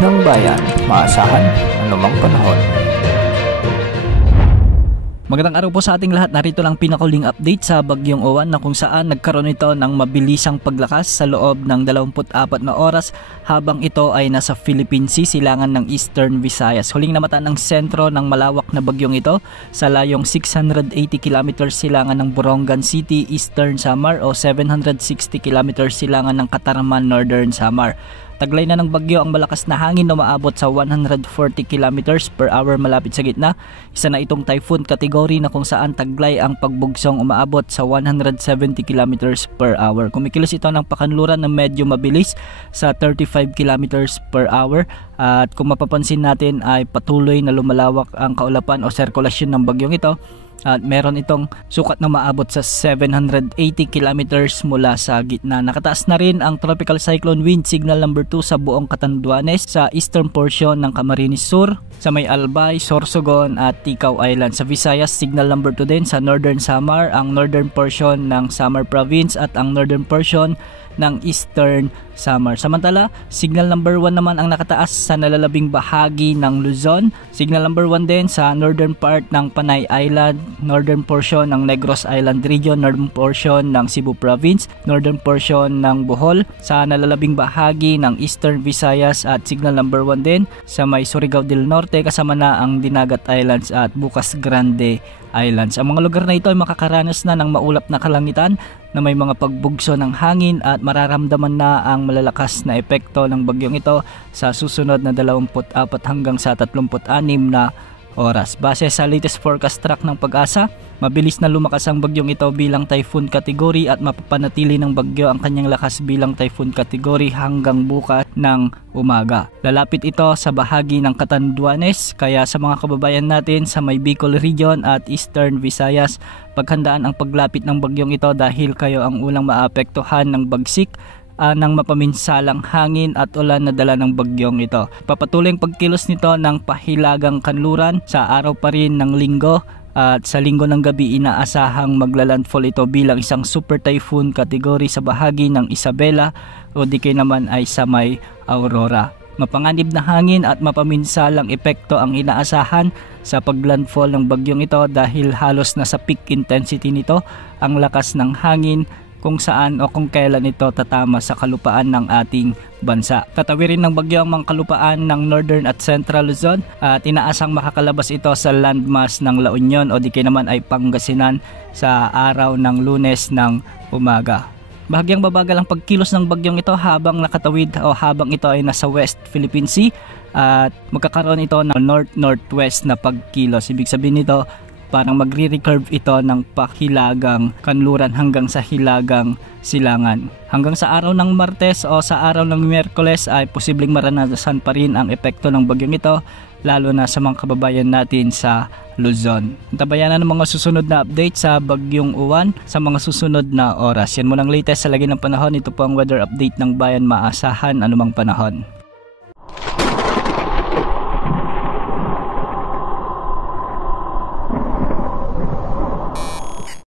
ng bayan, maasahan anumang panahon. Magandang araw po sa ating lahat. Narito lang pinakuling update sa Bagyong Uwan na kung saan nagkaroon ito ng mabilisang paglakas sa loob ng 24 na oras habang ito ay nasa Philippine Sea, silangan ng Eastern Visayas. Huling namataan ng sentro ng malawak na bagyong ito sa layong 680 km silangan ng Borongan City, Eastern Samar o 760 km silangan ng Katarman, Northern Samar. Taglay na ng bagyo ang malakas na hangin na umaabot sa 140 km per hour malapit sa gitna. Isa na itong typhoon category na kung saan taglay ang pagbugsong umaabot sa 170 km per hour. Kumikilos ito ng pakanluran na medyo mabilis sa 35 km per hour. At kung mapapansin natin ay patuloy na lumalawak ang kaulapan o sirkulasyon ng bagyong ito. At meron itong sukat na maabot sa 780 kilometers mula sa gitna. Nakataas na rin ang tropical cyclone wind signal number 2 sa buong Catanduanes sa eastern portion ng Camarines Sur, sa may Albay, Sorsogon at Ticao Island. Sa Visayas, signal number 2 din sa Northern Samar, ang northern portion ng Samar Province at ang northern portion ng Eastern Samar. Samantala, signal number 1 naman ang nakataas sa nalalabing bahagi ng Luzon. Signal number 1 din sa northern part ng Panay Island, northern portion ng Negros Island Region, northern portion ng Cebu Province, northern portion ng Bohol, sa nalalabing bahagi ng Eastern Visayas at signal number 1 din sa may Surigao del Norte kasama na ang Dinagat Islands at Bukas Grande Islands. Ang mga lugar na ito ay makakaranas na ng maulap na kalangitan na may mga pagbugso ng hangin at mararamdaman na ang malalakas na epekto ng bagyong ito sa susunod na 24 hanggang sa 36 na oras. Base sa latest forecast track ng Pag-asa, mabilis na lumakas ang bagyong ito bilang typhoon category at mapapanatili ng bagyo ang kanyang lakas bilang typhoon category hanggang bukas ng umaga. Lalapit ito sa bahagi ng Catanduanes, kaya sa mga kababayan natin sa may Bicol Region at Eastern Visayas, paghandaan ang paglapit ng bagyong ito dahil kayo ang unang maapektuhan ng bagsik ng mapaminsalang hangin at ulan na dala ng bagyong ito. Papatuloy ang pagkilos nito ng pahilagang kanluran sa araw pa rin ng linggo at sa linggo ng gabi inaasahang maglalandfall ito bilang isang super typhoon category sa bahagi ng Isabela o di kaya naman ay sa may Aurora. Mapanganib na hangin at mapaminsalang epekto ang inaasahan sa paglandfall ng bagyong ito dahil halos nasa peak intensity nito ang lakas ng hangin kung saan o kung kailan ito tatama sa kalupaan ng ating bansa. Tatawirin ng bagyo ang mga kalupaan ng Northern at Central Luzon at inaasang makakalabas ito sa landmass ng La Union o di kaya naman ay Pangasinan sa araw ng Lunes ng umaga. Bahagyang babagal ang pagkilos ng bagyong ito habang nakatawid o habang ito ay nasa West Philippine Sea at magkakaroon ito ng north-northwest na pagkilos. Ibig sabihin nito parang magre-recurve ito ng pahilagang kanluran hanggang sa hilagang silangan. Hanggang sa araw ng Martes o sa araw ng Miyerkules ay posibleng maranasan pa rin ang epekto ng bagyong ito, lalo na sa mga kababayan natin sa Luzon. Tabayan na ng mga susunod na update sa Bagyong Uwan sa mga susunod na oras. Yan mo lang latest sa lagi ng panahon. Ito po ang weather update ng bayan, maasahan anumang panahon.